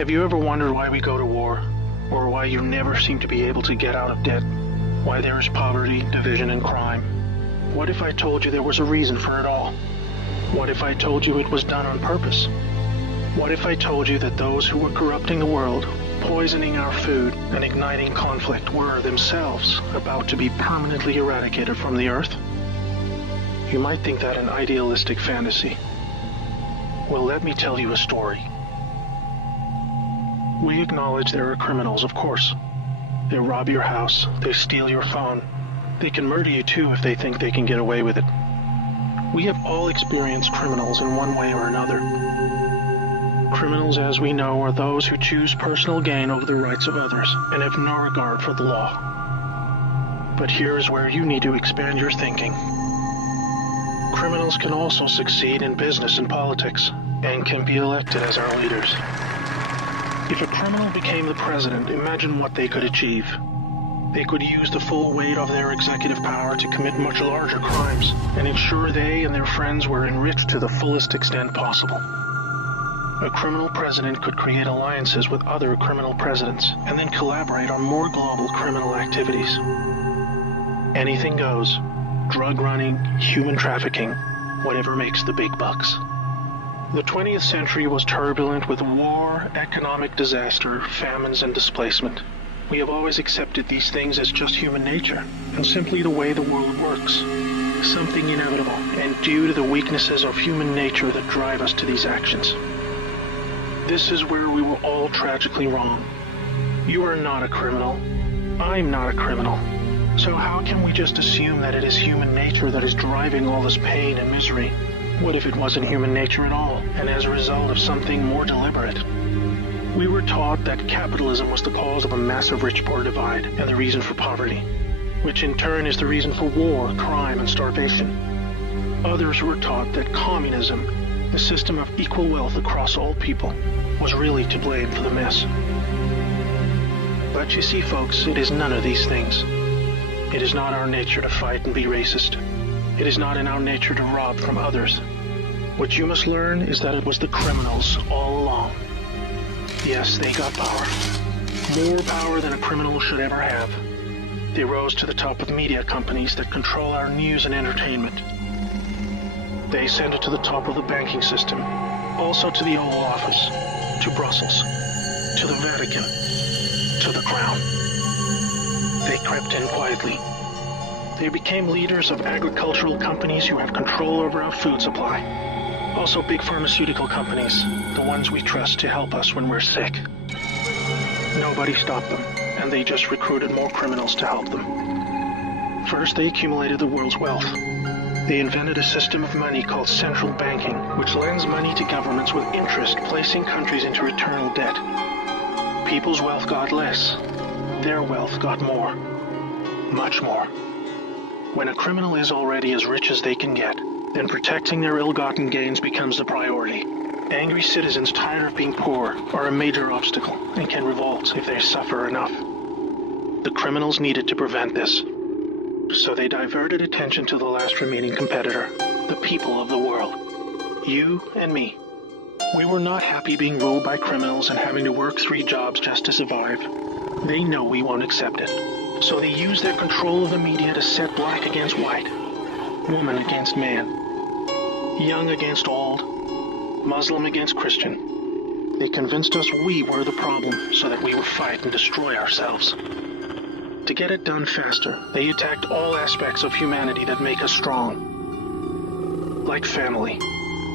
Have you ever wondered why we go to war? Or why you never seem to be able to get out of debt? Why there is poverty, division, and crime? What if I told you there was a reason for it all? What if I told you it was done on purpose? What if I told you that those who were corrupting the world, poisoning our food, and igniting conflict were themselves about to be permanently eradicated from the earth? You might think that an idealistic fantasy. Well, let me tell you a story. We acknowledge there are criminals, of course. They rob your house, they steal your phone. They can murder you too if they think they can get away with it. We have all experienced criminals in one way or another. Criminals, as we know, are those who choose personal gain over the rights of others and have no regard for the law. But here is where you need to expand your thinking. Criminals can also succeed in business and politics and can be elected as our leaders. If a criminal became the president, imagine what they could achieve. They could use the full weight of their executive power to commit much larger crimes and ensure they and their friends were enriched to the fullest extent possible. A criminal president could create alliances with other criminal presidents and then collaborate on more global criminal activities. Anything goes. Drug running, human trafficking, whatever makes the big bucks. The 20th century was turbulent with war, economic disaster, famines, and displacement. We have always accepted these things as just human nature, and simply the way the world works. Something inevitable, and due to the weaknesses of human nature that drive us to these actions. This is where we were all tragically wrong. You are not a criminal. I'm not a criminal. So how can we just assume that it is human nature that is driving all this pain and misery? What if it wasn't human nature at all, and as a result of something more deliberate? We were taught that capitalism was the cause of a massive rich-poor divide and the reason for poverty, which in turn is the reason for war, crime, and starvation. Others were taught that communism, the system of equal wealth across all people, was really to blame for the mess. But you see, folks, it is none of these things. It is not our nature to fight and be racist. It is not in our nature to rob from others. What you must learn is that it was the criminals all along. Yes, they got power. More power than a criminal should ever have. They rose to the top of media companies that control our news and entertainment. They ascended to the top of the banking system, also to the Oval Office, to Brussels, to the Vatican, to the Crown. They crept in quietly. They became leaders of agricultural companies who have control over our food supply. Also big pharmaceutical companies, the ones we trust to help us when we're sick. Nobody stopped them, and they just recruited more criminals to help them. First, they accumulated the world's wealth. They invented a system of money called central banking, which lends money to governments with interest, placing countries into eternal debt. People's wealth got less. Their wealth got more. Much more. When a criminal is already as rich as they can get, then protecting their ill-gotten gains becomes the priority. Angry citizens tired of being poor are a major obstacle and can revolt if they suffer enough. The criminals needed to prevent this. So they diverted attention to the last remaining competitor, the people of the world. You and me. We were not happy being ruled by criminals and having to work 3 jobs just to survive. They know we won't accept it. So they use their control of the media to set black against white, woman against man, young against old, Muslim against Christian. They convinced us we were the problem so that we would fight and destroy ourselves. To get it done faster, they attacked all aspects of humanity that make us strong. Like family.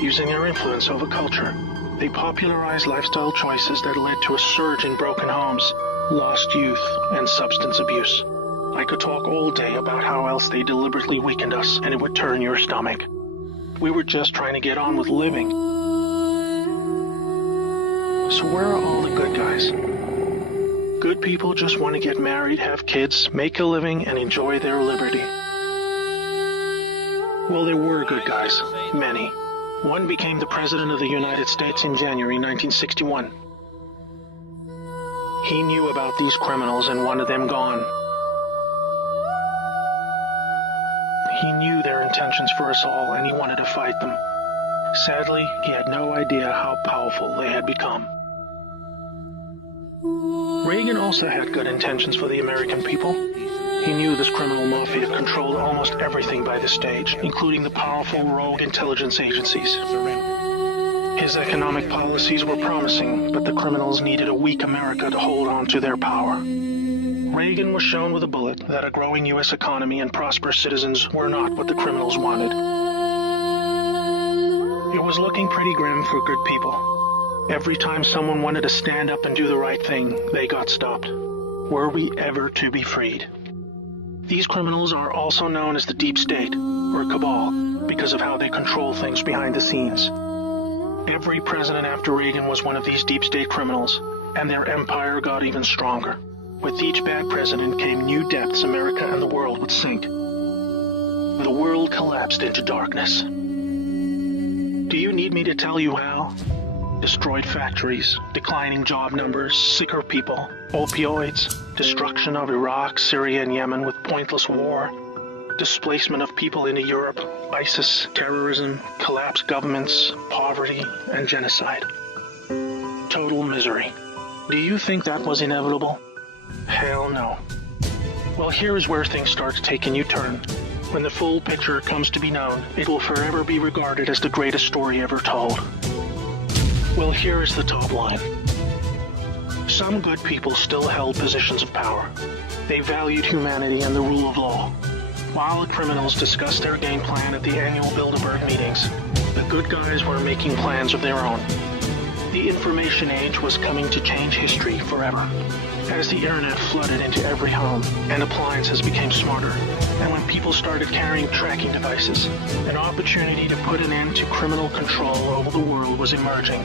Using their influence over culture, they popularized lifestyle choices that led to a surge in broken homes, lost youth, and substance abuse. I could talk all day about how else they deliberately weakened us, and it would turn your stomach. We were just trying to get on with living. So where are all the good guys? Good people just want to get married, have kids, make a living, and enjoy their liberty. Well, there were good guys. Many. One became the President of the United States in January 1961. He knew about these criminals and wanted them gone. He knew their intentions for us all, and he wanted to fight them. Sadly, he had no idea how powerful they had become. Reagan also had good intentions for the American people. He knew this criminal mafia controlled almost everything by this stage, including the powerful rogue intelligence agencies. His economic policies were promising, but the criminals needed a weak America to hold on to their power. Reagan was shown with a bullet that a growing U.S. economy and prosperous citizens were not what the criminals wanted. It was looking pretty grim for good people. Every time someone wanted to stand up and do the right thing, they got stopped. Were we ever to be freed? These criminals are also known as the Deep State, or Cabal, because of how they control things behind the scenes. Every president after Reagan was one of these Deep State criminals, and their empire got even stronger. With each bad president came new depths America and the world would sink. The world collapsed into darkness. Do you need me to tell you how? Destroyed factories, declining job numbers, sicker people, opioids, destruction of Iraq, Syria, and Yemen with pointless war, displacement of people into Europe, ISIS, terrorism, collapsed governments, poverty, and genocide. Total misery. Do you think that was inevitable? Hell no. Well, here is where things start to take a new turn. When the full picture comes to be known, it will forever be regarded as the greatest story ever told. Well, here is the top line. Some good people still held positions of power. They valued humanity and the rule of law. While the criminals discussed their game plan at the annual Bilderberg meetings, the good guys were making plans of their own. The information age was coming to change history forever. As the internet flooded into every home and appliances became smarter, and when people started carrying tracking devices, an opportunity to put an end to criminal control over the world was emerging.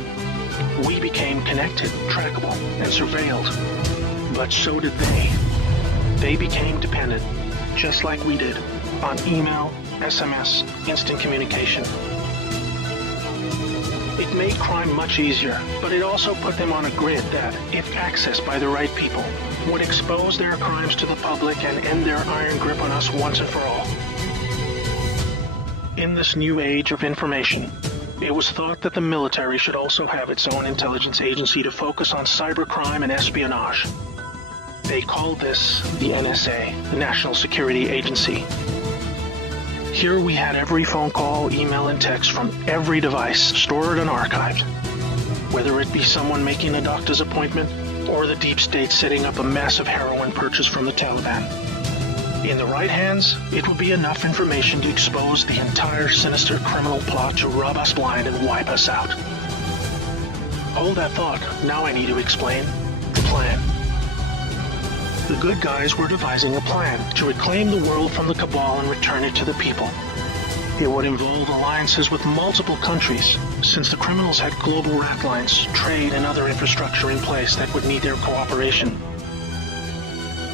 We became connected, trackable, and surveilled. But so did they. They became dependent, just like we did, on email, SMS, instant communication. It made crime much easier, but it also put them on a grid that, if accessed by the right people, would expose their crimes to the public and end their iron grip on us once and for all. In this new age of information, it was thought that the military should also have its own intelligence agency to focus on cybercrime and espionage. They called this the NSA, the National Security Agency. Here we had every phone call, email, and text from every device stored and archived. Whether it be someone making a doctor's appointment or the deep state setting up a massive heroin purchase from the Taliban. In the right hands, it would be enough information to expose the entire sinister criminal plot to rob us blind and wipe us out. Hold that thought. Now I need to explain the plan. The good guys were devising a plan to reclaim the world from the cabal and return it to the people. It would involve alliances with multiple countries, since the criminals had global rat lines, trade, and other infrastructure in place that would need their cooperation.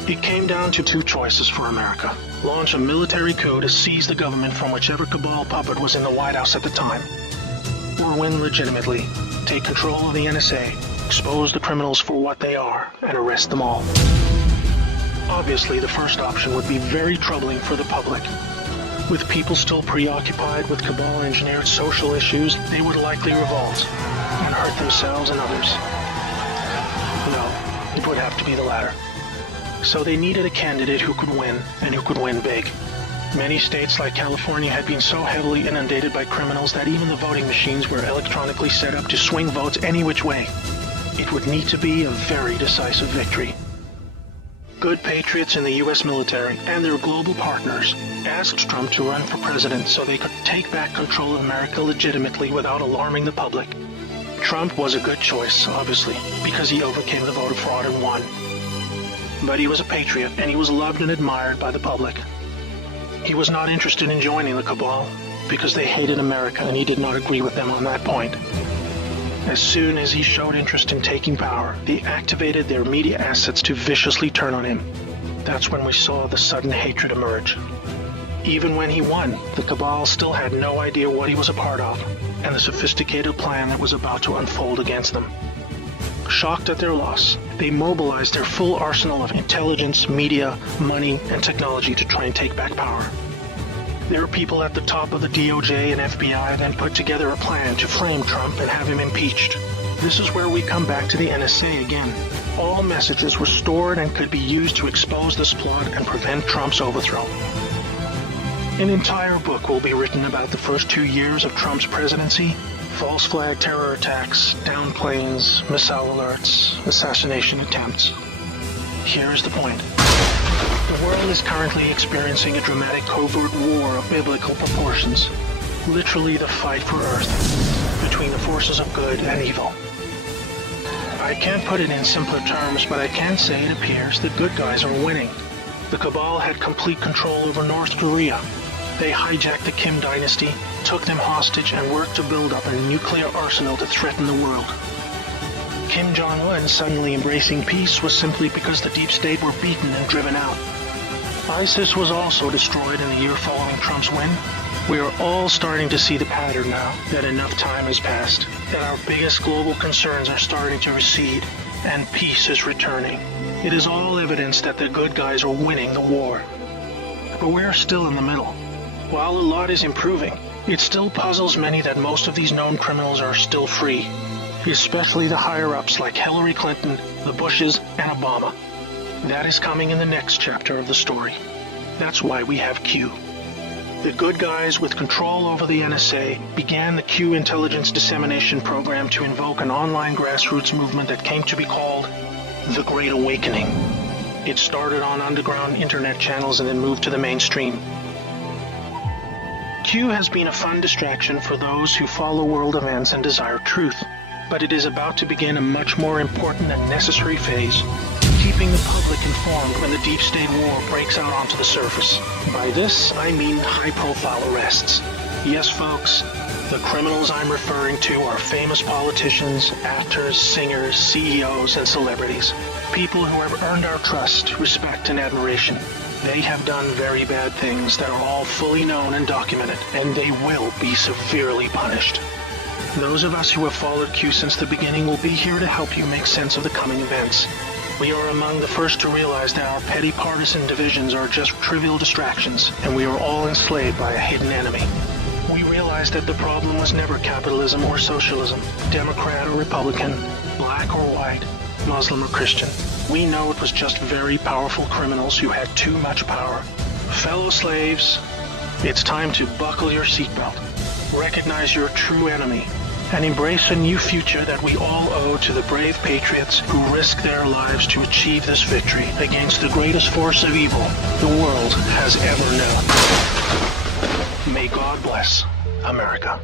It came down to two choices for America. Launch a military coup to seize the government from whichever cabal puppet was in the White House at the time. Or win legitimately, take control of the NSA, expose the criminals for what they are, and arrest them all. Obviously, the first option would be very troubling for the public. With people still preoccupied with cabal-engineered social issues, they would likely revolt and hurt themselves and others. No, it would have to be the latter. So they needed a candidate who could win, and who could win big. Many states like California had been so heavily inundated by criminals that even the voting machines were electronically set up to swing votes any which way. It would need to be a very decisive victory. Good patriots in the U.S. military and their global partners asked Trump to run for president so they could take back control of America legitimately without alarming the public. Trump was a good choice, obviously, because he overcame the voter fraud and won. But he was a patriot, and he was loved and admired by the public. He was not interested in joining the cabal, because they hated America and he did not agree with them on that point. As soon as he showed interest in taking power, they activated their media assets to viciously turn on him. That's when we saw the sudden hatred emerge. Even when he won, the cabal still had no idea what he was a part of, and the sophisticated plan that was about to unfold against them. Shocked at their loss, they mobilized their full arsenal of intelligence, media, money, and technology to try and take back power. Their people at the top of the DOJ and FBI then put together a plan to frame Trump and have him impeached. This is where we come back to the NSA again. All messages were stored and could be used to expose this plot and prevent Trump's overthrow. An entire book will be written about the first 2 years of Trump's presidency: false flag terror attacks, downed planes, missile alerts, assassination attempts. Here is the point. The world is currently experiencing a dramatic covert war of biblical proportions. Literally the fight for Earth between the forces of good and evil. I can't put it in simpler terms, but I can say it appears the good guys are winning. The cabal had complete control over North Korea. They hijacked the Kim dynasty, took them hostage, and worked to build up a nuclear arsenal to threaten the world. Kim Jong-un suddenly embracing peace was simply because the deep state were beaten and driven out. ISIS was also destroyed in the year following Trump's win. We are all starting to see the pattern now, that enough time has passed, that our biggest global concerns are starting to recede, and peace is returning. It is all evidence that the good guys are winning the war. But we're still in the middle. While a lot is improving, it still puzzles many that most of these known criminals are still free, especially the higher-ups like Hillary Clinton, the Bushes, and Obama. That is coming in the next chapter of the story. That's why we have Q. The good guys with control over the NSA began the Q intelligence dissemination program to invoke an online grassroots movement that came to be called the Great Awakening. It started on underground internet channels and then moved to the mainstream. Q has been a fun distraction for those who follow world events and desire truth, but it is about to begin a much more important and necessary phase: keeping the public informed when the deep state war breaks out onto the surface. By this, I mean high-profile arrests. Yes, folks, the criminals I'm referring to are famous politicians, actors, singers, CEOs, and celebrities. People who have earned our trust, respect, and admiration. They have done very bad things that are all fully known and documented, and they will be severely punished. Those of us who have followed Q since the beginning will be here to help you make sense of the coming events. We are among the first to realize that our petty partisan divisions are just trivial distractions, and we are all enslaved by a hidden enemy. We realize that the problem was never capitalism or socialism, Democrat or Republican, black or white, Muslim or Christian. We know it was just very powerful criminals who had too much power. Fellow slaves, it's time to buckle your seatbelt, recognize your true enemy, and embrace a new future that we all owe to the brave patriots who risk their lives to achieve this victory against the greatest force of evil the world has ever known. May God bless America.